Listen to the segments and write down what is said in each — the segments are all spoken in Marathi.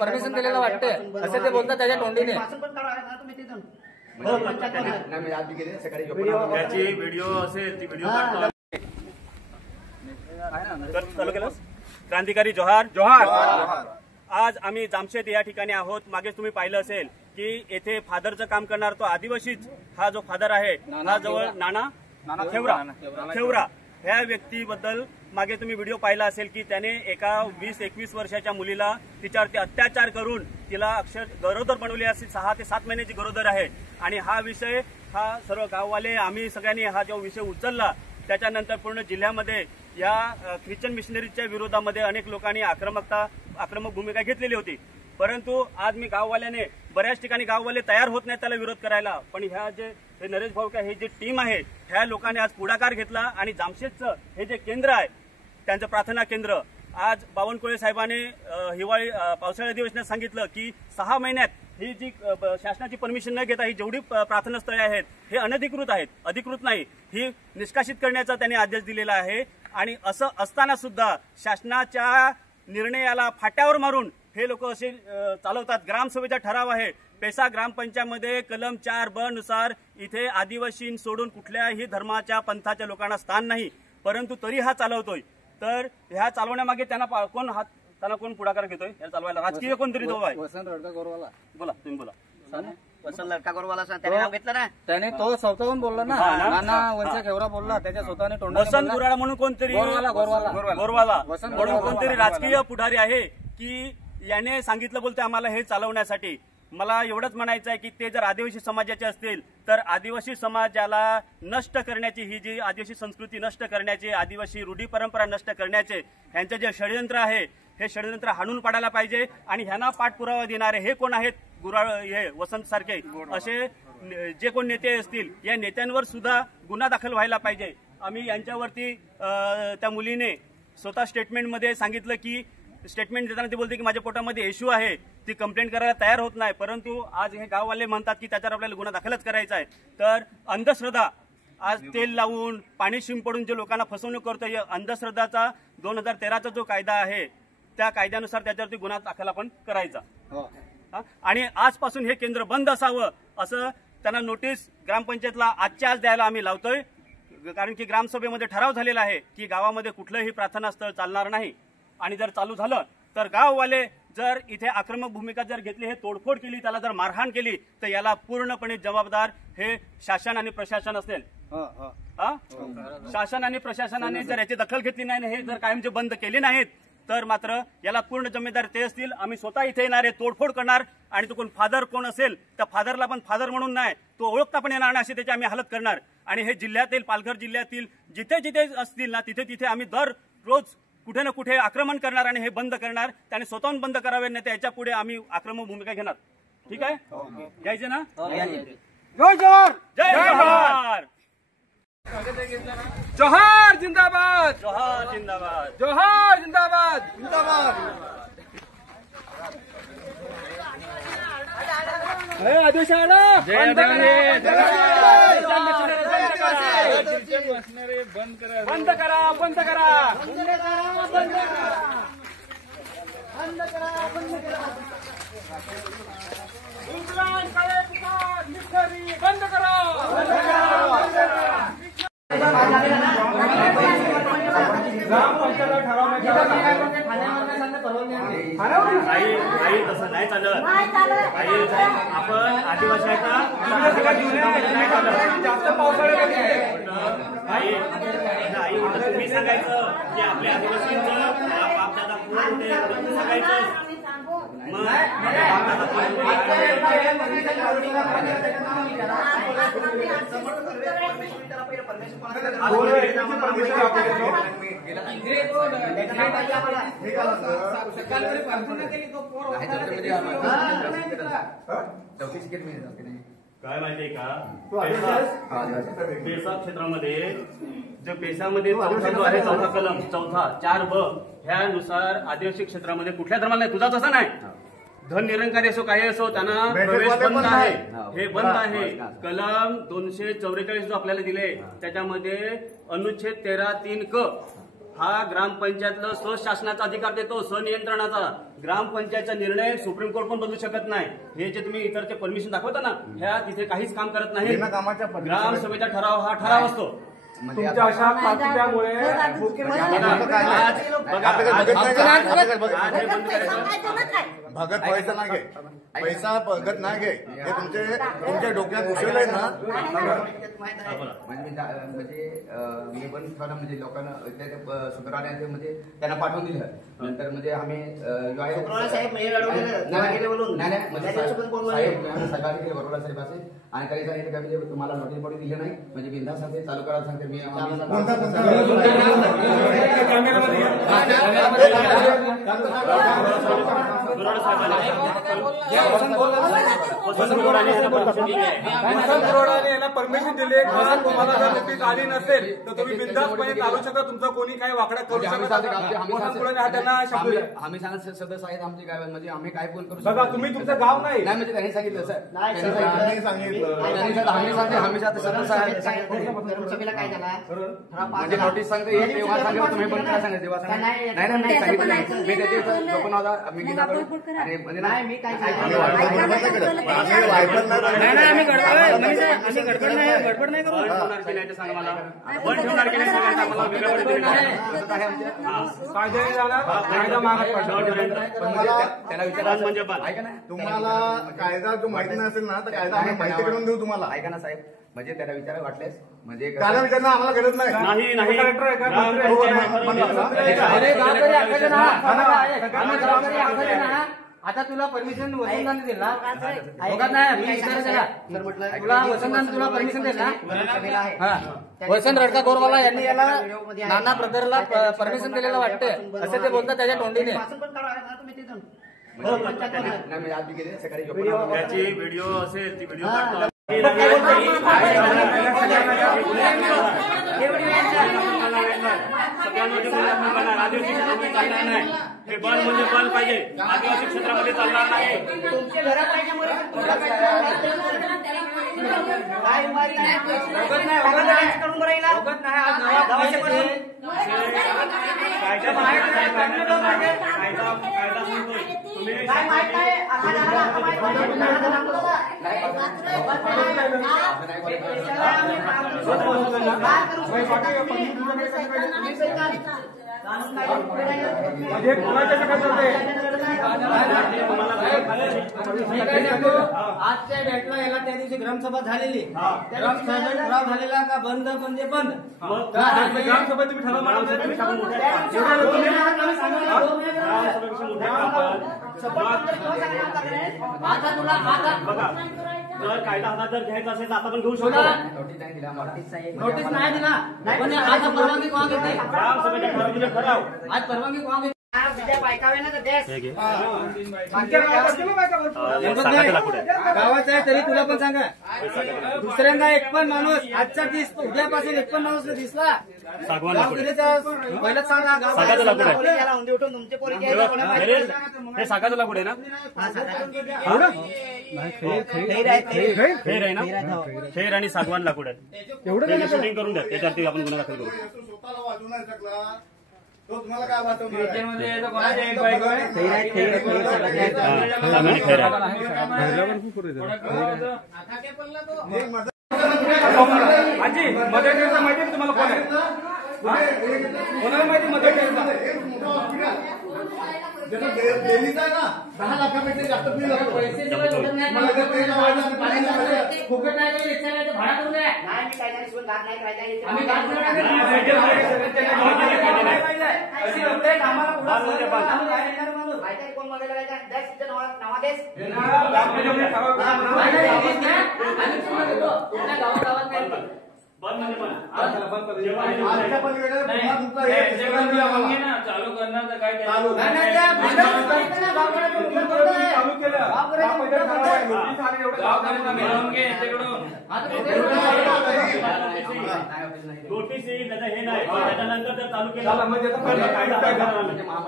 परमिशन दिलेलं वाटते असे ते बोलतात त्याच्या तोंडीने. त्याची व्हिडिओ असेल ती व्हिडिओ काढतो. क्रांतिकारी जोहार जोहार. आज आम्ही जामशेत या ठिकाणी आहोत. मागे तुम्ही पाहिलं असेल की येथे फादरचं काम करणार तो आदिवासीच हा जो फादर आहे हा जवळ नाना खेवरा ह्या व्यक्तीबद्दल मागे तुम्ही व्हिडिओ पाहिला असेल की त्याने एका 20-21 वर्षाच्या मुलीला तिच्यावरती अत्याचार करून तिला अक्षर गरोदर बनवली असेल. 6 ते 7 महिन्याची गरोदर आहे. आणि हा विषय हा सर्व गाववाले आम्ही सगळ्यांनी हा जो विषय उचलला त्याच्यानंतर पूर्ण जिल्ह्यामध्ये या ख्रिश्चन मिशनरीच्या विरोधामध्ये अनेक लोकांनी आक्रमक भूमिका घेतलेली होती. परंतु आज मी गाववाल्याने बऱ्याच ठिकाणी गाववाले तयार होत नाहीत त्याला विरोध करायला. पण ह्या जे नरेश भाऊ का हे जे टीम आहे ह्या लोकांनी आज पुढाकार घेतला आणि जामशेदचं हे जे केंद्र आहे त्यांचं प्रार्थना केंद्र आज बावनकुळे साहेबांनी हिवाळी पावसाळी अधिवेशनात सांगितलं की 6 महिन्यात ही जी शासनाची परमिशन न घेता ही जेवढी प्रार्थना स्थळे आहेत हे अनधिकृत आहेत, अधिकृत नाही, ही निष्कासित करण्याचा त्यांनी आदेश दिलेला आहे. आणि असं असताना सुद्धा शासनाच्या निर्णयाला फाट्यावर मारून हे लोक असे चालवतात. ग्रामसभेचा ठराव आहे पेसा ग्रामपंचायतमध्ये कलम 4(ब) नुसार इथे आदिवासी सोडून कुठल्याही धर्माच्या पंथाच्या लोकांना स्थान नाही. परंतु तरी हा चालवतोय. तर ह्या चालवण्यामागे त्यांना कोण पुढाकार घेतोय या चालवायला? राजकीय कोणतरी तो आहे. वसंत लडका गोरवाला. बोला तुम्ही बोला. वसंत लडका गोरवाला त्याने नाव घेतलं ना. त्याने तो स्वतःहून बोलला ना. नाना वंशा खेवरा बोलला त्याच्या स्वतःने तोंडाने. वसंत गुराळा म्हणून कोणतरी गोरवाला म्हणून कोणतरी राजकीय पुढारी आहे की याने सांगितलं बोलते आम्हाला हे चालवण्यासाठी. मला एवढंच म्हणायचं आहे की ते जर आदिवासी समाजाचे असतील तर आदिवासी समाजाला नष्ट करण्याची, ही जी आदिवासी संस्कृती नष्ट करण्याची, आदिवासी रूढी परंपरा नष्ट करण्याचे ह्यांचे जे षडयंत्र आहे हे षडयंत्र हाणून पाडायला पाहिजे. आणि ह्यांना पाठपुरावा देणारे हे कोण आहेत? हे वसंत सारखे असे जे कोण नेते असतील या नेत्यांवर सुद्धा गुन्हा दाखल व्हायला पाहिजे. आम्ही यांच्यावरती त्या मुलीने स्वतः स्टेटमेंटमध्ये सांगितलं की स्टेटमेंट देताना ती बोलते की माझ्या पोटामध्ये इश्यू आहे, ती कंप्लेंट करायला तयार होत नाही. परंतु आज हे गाववाले म्हणतात की त्याच्यावर आपल्याला गुन्हा दाखलच करायचा आहे. तर अंधश्रद्धा आज तेल लावून पाणी शिंपडून जे लोकांना फसवणूक करतोय अंधश्रद्धाचा 2013चा जो कायदा आहे त्या कायद्यानुसार त्याच्यावरती गुन्हा दाखल आपण करायचा. आणि आजपासून हे केंद्र बंद असावं असं त्यांना नोटीस ग्रामपंचायतला आजच्या आज द्यायला आम्ही लावतोय. कारण की ग्रामसभेमध्ये ठराव झालेला आहे की गावामध्ये कुठलंही प्रार्थना स्थळ चालणार नाही. आणि जर चालू झालं तर गाववाले जर इथे आक्रमक भूमिका जर घेतली, हे तोडफोड केली, त्याला जर मारहाण केली तर याला पूर्णपणे जबाबदार हे शासन आणि प्रशासन असेल. शासन आणि प्रशासनाने जर याची दखल घेतली नाही, हे जर कायमचे बंद केले नाहीत तर मात्र याला पूर्ण जिम्मेदार ते असतील. आम्ही स्वतः इथे येणार आहे, तोडफोड करणार. आणि तो कोण फादर कोण असेल त्या फादरला पण फादर म्हणून नाही, तो ओळखता पण येणार नाही अशी त्याची आम्ही हालत करणार. आणि हे जिल्ह्यातील, पालघर जिल्ह्यातील जिथे जिथे असतील ना तिथे तिथे आम्ही दररोज कुठे ना कुठे आक्रमण करणार आणि हे बंद करणार. त्याने स्वतःहून बंद करावे, नाही तर याच्या पुढे आम्ही आक्रमक भूमिका घेणार. ठीक आहे, घ्यायचे ना? जय जोहार. जय जोहार. जोहार जिंदाबाद. जोहार जिंदाबाद. जोहार जिंदाबाद. जिंदाबाद. आदेश आला. बंद करा. बंद करा. बंद करा. काही तसं नाही चालत. आपण आदिवासी आहे का जास्त पावसाळ्यामध्ये आई तुम्ही सांगायचं की आपल्या आदिवासींचं बापदादा पूर्ण सांगायचं. मग काय माहितीये का, पेसा क्षेत्रामध्ये जो पेसामध्ये चौथा कलम 4(ब) ह्यानुसार आदिवासी क्षेत्रामध्ये कुठल्या धर्माला नाही, तुझाच असं नाही, धन निरंकारी असो काही असो त्यांना प्रवेश बंद आहे. हे बंद आहे. कलम 244 जो आपल्याला दिले त्याच्यामध्ये अनुच्छेद 13(3) क हा ग्रामपंचायतला स्वशासनाचा अधिकार देतो, स्वनियंत्रणाचा. ग्रामपंचायतचा निर्णय सुप्रीम कोर्ट पण बदलू शकत नाही. हे जे तुम्ही इतर ते परमिशन दाखवता ना, ह्या तिथे काहीच काम करत नाही. ग्रामसभेचा ठराव हा ठराव असतो. तुमच्या अशा पाठिंब्यामुळे भगत पैसा नाही घे, पैसा भगत नाही घे, हे तुमच्या डोक्यात घुसवलंय ना. म्हणजे मी पण थोडं म्हणजे लोकांना शुक्रवार म्हणजे त्यांना पाठवून दिलं. नंतर म्हणजे आम्ही साहेबांनी बरोबर साहेब असेल आणि काही सांगितलं का म्हणजे तुम्हाला नोटीस पडून दिली नाही, म्हणजे बिंदा सांगते चालू करायला सांगते. मी परमिशन दिले. तुम्हाला जर नोटीस आली नसेल तर तुम्ही बिनधास्तपणे चालू शकता. तुमचा कोणी काही वाकडा करू शकत. आम्ही सांगत सदस्य आहेत आमची गाव, म्हणजे आम्ही काय पण करू बघा, तुम्ही तुमचं गाव नाही म्हणजे त्यांनी सांगितलं सर. आम्ही सभेला काय झाला म्हणजे नोटीस सांगते तेव्हा सांगेल तुम्ही पण काय सांगायचं तेव्हा सांगा. नाही सांगितलं मी त्याचे लोकं नव्हता आम्ही गेला आणि म्हणजे नाही मी काय आम्ही गडबड नाही करू. सांगा मला बंद ठेवणार की नाही सांगायचं आम्हाला त्याला विचारा म्हणजे तुम्हाला कायदा जो माहिती नसेल ना तर कायदा आम्ही माहिती करून देऊ तुम्हाला. ऐका ना साहेब, म्हणजे त्याला विचारा वाटलेस म्हणजे त्याला विचारणं आम्हाला गरज नाही. आता तुला परमिशन वसंताने दिला नाही, तुला वसंताने तुला परमिशन दिला. वसंत रडका गोरवाला यांनी याला नाना ब्रदरला परमिशन दिलेलं वाटतं असं ते बोलतात त्याच्या तोंडीने. सकाळी त्याची व्हिडिओ असेल ती व्हिडिओ आदिवासी क्षेत्रामध्ये चालणार नाही. हे बल म्हणजे बल पाहिजे, आदिवासी क्षेत्रामध्ये चालणार नाही. तुमच्या घरापाहिजे कायदा सांगतोय तुम्ही आजच्या भेटला याला त्या दिवशी ग्रामसभा झालेली, ग्रामसभा ठराव झालेला का बंद म्हणजे बंद. ग्रामसभेत तुम्ही ठराव मांडला आता तुला आता बघा, जर कायदा हातात जर घ्यायचा असेल तर आता पण घेऊ शकतो. नोटीस नाही दिला पण आज परवानगी कोण घेते? ग्रामसभेच्या ठरावामध्ये ठराव आज परवानगी कोण घेते? गावाचा आहे तरी तुला पण सांगा, दुसऱ्यांदा एक पण माणूस आजच्या दिवस उद्यापासून एक पण माणूस दिसला पहिलं सांगा. सागाचं लाकूड आहे, हे सागाचं लाकूड आहे ना, खेर आहे ना, खेर आणि सागवान लाकूड आहे. एवढं शूटिंग करून द्या, त्याच्यावरती आपण गुन्हा दाखल करू. स्वतःला वाचवू नाही शकला तो तुम्हाला काय वाचवणार? आजी मदर टेरेसा माहिती आहे तुम्हाला कोण आहे? कोणाला माहिती मदर टेरेसा? दिल्लीचा आहे ना 10 लाखापेक्षा जास्त फी लागतो. फुकट नाही भाडा करून द्या. बंद म्हणजे चालू करणार तर काय नोटीस येईल त्याचं हे नाही, त्याच्यानंतर जर चालू केलं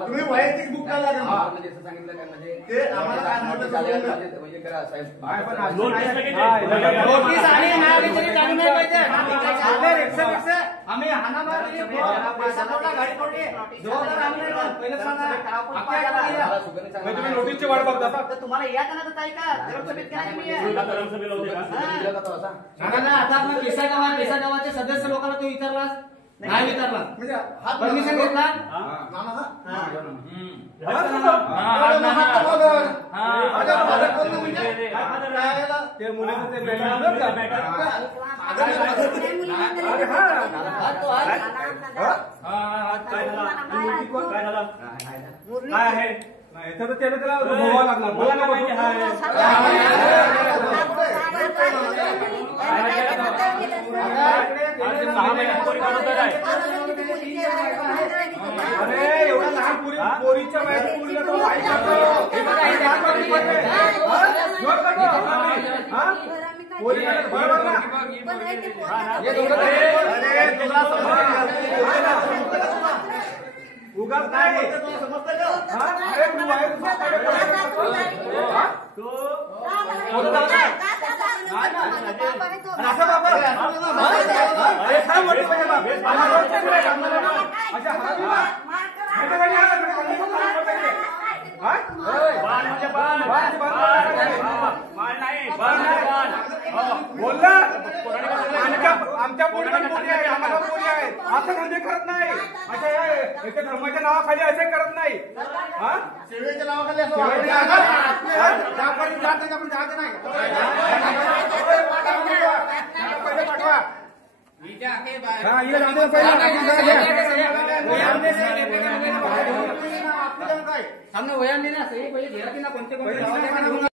तुम्ही वैयक्तिक बुक करा सांगितलं का म्हणजे ते आम्हाला काय नोटीस आली म्हणजे करा साहेब. नोटीस नोटीस आणि नाव तरी चालू नाही पाहिजे. आम्ही हाणामार पैसा तोडला, गाडी तोडली, जबाबदार आम्ही नाही राहत. पहिलं सांगा. मग तुम्ही नोटीसची वाट बघता का? तर तुम्हाला यायचं ना तर ताई का ग्रामसभेत केला मी ग्रामसभेला होते का? आता आपण केसा गावाचे सदस्य लोकांना तो विचारलास नाही विचारला परमिशन घेतला ते मुलाचं ते काय आहे त्याला बोलावं लागणार. बोलायला पाहिजे. सहा महिन्यात कोणी गरोदर आहे. अरे एवढ्या लहान पोरीच्या वयात पोरीला तो वाईट करतो. पोरीला बरोबर ना. उगाच नाही. अरे तू आहे बोलला आमच्या पोरी पण पोरी आहे, आम्हाला पोरी आहेत. असं धंदे करत नाही. अशा एका धर्माच्या नावाखाली असे करत नाही. सेवेच्या नावाखाली असं हमने वया नाही ना सही पहिले घेरा की ना कोणते कोणते